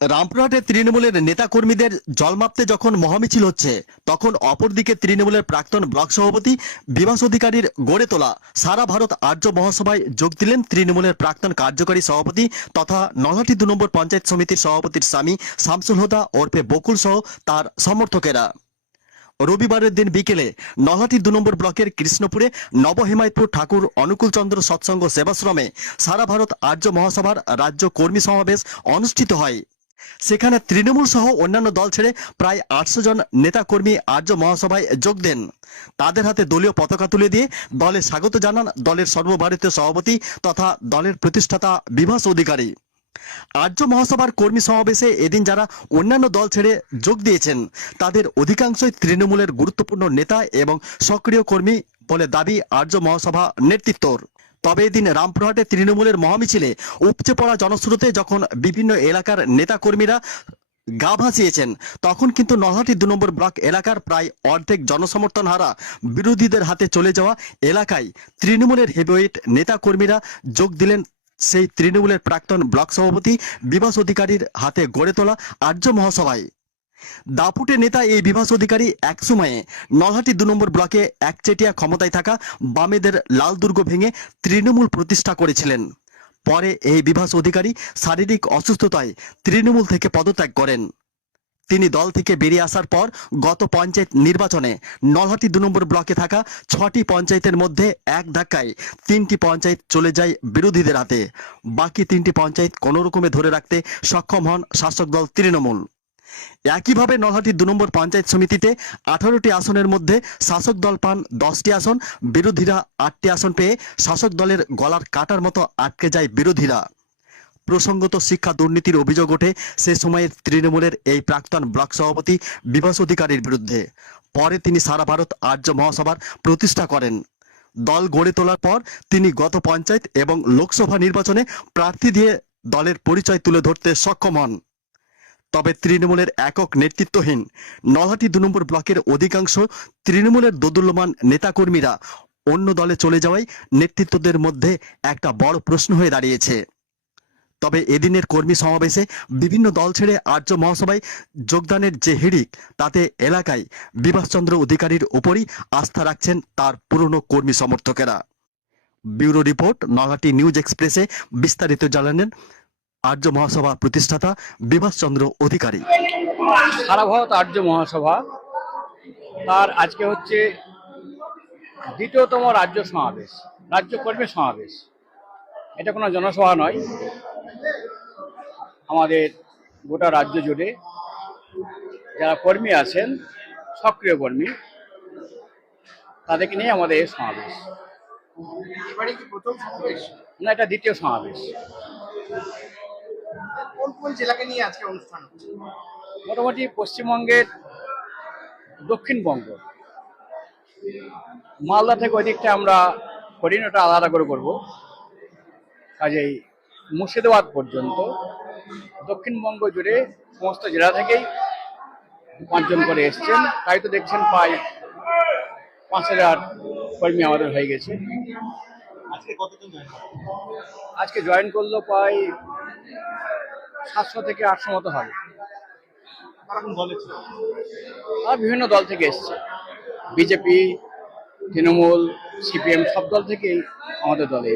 রামপুরহাটে তৃণমূলের নেতাকর্মীদের জল মাপতে যখন মহামিছিল হচ্ছে, তখন অপরদিকে তৃণমূলের প্রাক্তন ব্লক সভাপতি, বিভাস অধিকারীর গড়ে তোলা সারা ভারত আর্য মহাসভায় যোগ দিলেন তৃণমূলের প্রাক্তন কার্যকারী সভাপতি তথা নলহাটি দু নম্বর পঞ্চায়েত সমিতির সভাপতির স্বামী শামসুল হোদা ওরফে বকুল সহ তার সমর্থকেরা। রবিবারের দিন বিকেলে নলহাটি দু নম্বর ব্লকের কৃষ্ণপুরে নবহেমায়তপুর ঠাকুর অনুকূল চন্দ্র সৎসঙ্গ সেবাশ্রমে সারা ভারত আর্য মহাসভার রাজ্য কর্মী সমাবেশ অনুষ্ঠিত হয়। সেখানে তৃণমূল সহ অন্যান্য দল ছেড়ে প্রায় আটশো জন নেতাকর্মী আর্য মহাসভায় যোগ দেন। তাদের হাতে দলীয় পতাকা তুলে দিয়ে দলে স্বাগত জানান দলের সর্বভারতীয় সভাপতি তথা দলের প্রতিষ্ঠাতা বিভাস অধিকারী। আর্য মহাসভার কর্মী সমাবেশে এদিন যারা অন্যান্য দল ছেড়ে যোগ দিয়েছেন, তাদের অধিকাংশই তৃণমূলের গুরুত্বপূর্ণ নেতা এবং সক্রিয় কর্মী বলে দাবি আর্য মহাসভা নেতৃত্বর। তবে এদিন রামপুরহাটে তৃণমূলের মহামিছিলে উপচে পড়া জনস্রোতে যখন বিভিন্ন এলাকার নেতাকর্মীরা গা ভাসিয়েছেন, তখন কিন্তু নলহাটি দু নম্বর ব্লক এলাকার প্রায় অর্ধেক জনসমর্থন হারা বিরোধীদের হাতে চলে যাওয়া এলাকায় তৃণমূলের হেভিওয়েট নেতাকর্মীরা যোগ দিলেন সেই তৃণমূলের প্রাক্তন ব্লক সভাপতি, বিভাস অধিকারীর হাতে গড়ে তোলা আর্য মহাসভায়। দাপুটে নেতা এই বিভাস অধিকারী এক সময়ে নলহাটি দু নম্বর ব্লকে একচেটিয়া ক্ষমতায় থাকা বামেদের লাল দুর্গ ভেঙে তৃণমূল প্রতিষ্ঠা করেছিলেন। পরে এই বিভাস অধিকারী শারীরিক অসুস্থতায় তৃণমূল থেকে পদত্যাগ করেন। তিনি দল থেকে বেরিয়ে আসার পর গত পঞ্চায়েত নির্বাচনে নলহাটি দু নম্বর ব্লকে থাকা ছটি পঞ্চায়েতের মধ্যে এক ধাক্কায় তিনটি পঞ্চায়েত চলে যায় বিরোধীদের হাতে। বাকি তিনটি পঞ্চায়েত কোনো রকমে ধরে রাখতে সক্ষম হন শাসক দল তৃণমূল। একইভাবে নলহাটি দু নম্বর পঞ্চায়েত সমিতিতে আঠারোটি আসনের মধ্যে শাসক দল পান দশটি আসন, বিরোধীরা আটটি আসন পেয়ে শাসক দলের গলার কাটার মতো আটকে যায় বিরোধীরা। প্রসঙ্গত শিক্ষা দুর্নীতির অভিযোগ ওঠে সে সময়ের তৃণমূলের এই প্রাক্তন ব্লক সভাপতি বিভাস অধিকারীর বিরুদ্ধে। পরে তিনি সারা ভারত আর্য মহাসভার প্রতিষ্ঠা করেন। দল গড়ে তোলার পর তিনি গত পঞ্চায়েত এবং লোকসভা নির্বাচনে প্রার্থী দিয়ে দলের পরিচয় তুলে ধরতে সক্ষম হন। তবে তৃণমূলের একক নেতৃত্বহীন নলহাটি দু নম্বর ব্লকের অধিকাংশ তৃণমূলের দোদুল্যমান নেতাকর্মীরা অন্য দলে চলে যাওয়ায় নেতৃত্বদের মধ্যে একটা বড় প্রশ্ন হয়ে দাঁড়িয়েছে। তবে এদিনের কর্মী সমাবেশে বিভিন্ন দল ছেড়ে আর্য মহাসভায় যোগদানের যে হিড়িক, তাতে এলাকায় বিভাসচন্দ্র অধিকারীর উপরই আস্থা রাখছেন তার পুরনো কর্মী সমর্থকেরা। ব্যুরো রিপোর্ট, নলহাটি নিউজ এক্সপ্রেসে বিস্তারিত জানালেন আর্য মহাসভা প্রতিষ্ঠাতা বিভাসচন্দ্র অধিকারী। সারা ভারত আর্য মহাসভা তার আজকে হচ্ছে দ্বিতীয়তম রাজ্য সমাবেশ রাজ্য কর্মী সমাবেশ। এটা কোনো জনসভা নয়। আমাদের গোটা রাজ্য জুড়ে যারা কর্মী আছেন সক্রিয় কর্মী তাদেরকে নিয়ে আমাদের এই সমাবেশ। এবারে কি প্রথম সমাবেশ? না এটা দ্বিতীয় সমাবেশ। কোন কোন জেলাকে নিয়ে আজকে অনুষ্ঠান মোটামুটি পশ্চিমবঙ্গের দক্ষিণবঙ্গ। মালদা থেকে ওইদিকটা আমরা করিনি ওটা আলাদা করে করব। কাজেই মুর্শিদাবাদ পর্যন্ত দক্ষিণবঙ্গ জুড়ে সমস্ত জেলা থেকেই পাঁচজন করে এসছেন। তাই তো দেখছেন প্রায় পাঁচ হাজার কর্মী আমাদের হয়ে গেছে। আজকে কতজন আজকে জয়েন করল প্রায় সাতশো থেকে আটশো মতো হবে। আর বিভিন্ন দল থেকে এসছে। বিজেপি তৃণমূল সিপিএম সব দল থেকেই আমাদের দলে